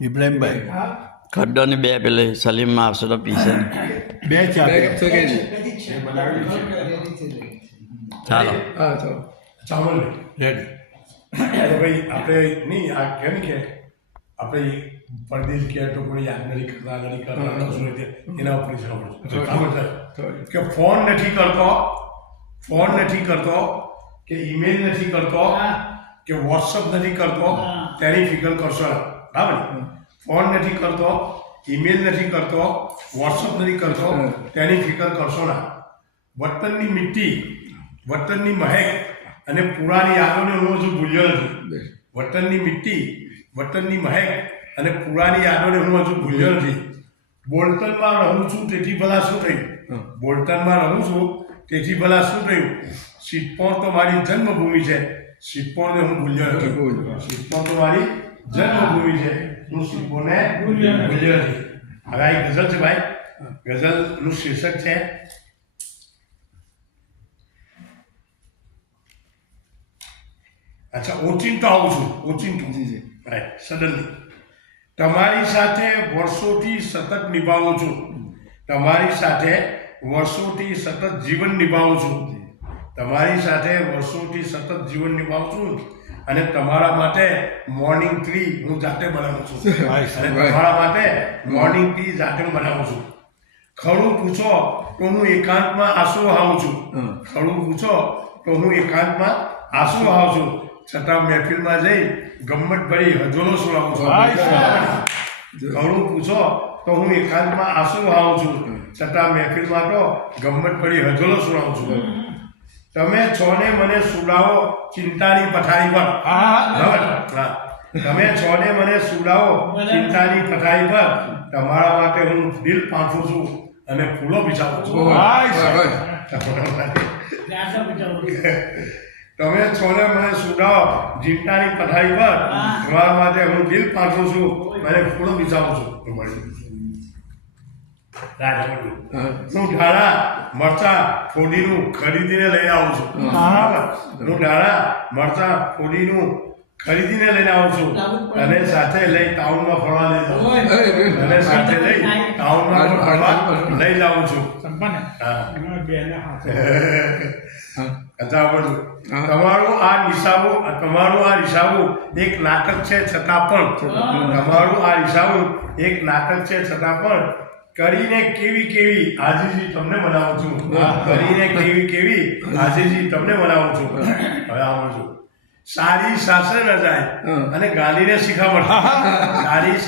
ઇબ્રાહીમભાઈ ખડ્ડો ને બે પેલે સલીમમાં આવશે તો પીશે ને. બે ચા બે કપ છે કે ચાલો હા ચાલો ચાવલ રેડી. ભાઈ આપણે નહીં આ કહે ને કે આપણે પરદેશ ગયા તો કોઈ યાદ નથી કરતા નથી કરતા કશું નથી એના ઉપર સાંભળો કે ફોન નથી કરતો કે ઈમેલ નથી કરતો કે વોટ્સઅપ નથી કરતો તેની ફિકર કરશો ના બરાબર ફોન નથી કરતો ઈમેલ નથી કરતો વોટ્સઅપ નથી કરતો તેની ફિકર કરશો ના વતનની મિટ્ટી વતનની મહેક અને પુરાની યાદોને હું હજુ ભૂલ્યો નથી વતનની મિટ્ટી વતનની મહેક અને પુરાની યાદોને હું હજુ ભૂલ્યો નથી બોલ્ટનમાં રહું છું તેથી ભલા શું થયું બોલ્ટનમાં રહું છું તેથી ભલા શું થયું સિદ્ધપોર તો મારી જન્મભૂમિ છે સિદ્ધપોરને હું ભૂલ્યો નથી સિદ્ધપોર તો મારી જન્મભૂમિ છે હું સિદ્ધપોરને ભૂલ્યો નથી હવે આ એક ગઝલ છે ભાઈ ગઝલનું શીર્ષક છે અચ્છા ઓચિંતો આવું છું ઓચિંતો સડનલી તમારી સાથે વર્ષોથી સતત નિભાવું છું તમારી સાથે વર્ષોથી સતત જીવન નિભાવું છું તમારી સાથે વર્ષોથી સતત જીવન નિભાવું છું અને તમારા માટે મોર્નિંગ ટ્રી હું જાતે બનાવું છું અને તમારા માટે મોર્નિંગ ટ્રી જાતે હું બનાવું છું ખરું પૂછો તો હું એકાંતમાં આંસુ વહાવું છું ખરું પૂછો તો હું એકાંતમાં આંસુ વહાવું છું છતાં મહેફિલમાં જઈ ગમ્મત ભરી હજોલો સુણાવું છું ખરું પૂછો તો હું એકાંતમાં આંસુ વહાવું છું છતાં મહેફિલમાં તો ગમ્મત ભરી હજોલો સુણાવું છું તમે છોને મને સુડાવો ચિંતાની પથારી પર તમે છોને મને સુડાવો ચિંતાની પથારી પર તમારા માટે હું દિલ પાંચું છું અને ફૂલો બિછાવું છું તમે છોને મને સુડાવો ચિંતાની પથારી પર તમારા માટે હું દિલ પાંચું છું અને ફૂલો બિછાવું છું હું ઢાળા મરચા ફોડીનું ખરીદીને લઈને આવું છું હું ઢાળા મરચા ફોડીનું ખરીદીને લઈને આવું છું અને સાથે લઈ ટાઉનમાં ફરવા લઈ જાઉં અને સાથે લઈ ટાઉનમાં ફરવા લઈ જાઉં છું તમારું આ રિસાવું એક નાટક છે છતાં પણ તમારું આ રિસાવું એક નાટક છે છતાં પણ કરીને કેવી આજીજી તમને મનાવું છું કરીને કેવી આજીજી તમને મનાવું છું હવે આવું છું સારી સાસરે ન જાય અને ગાલીને શિખામણ સારી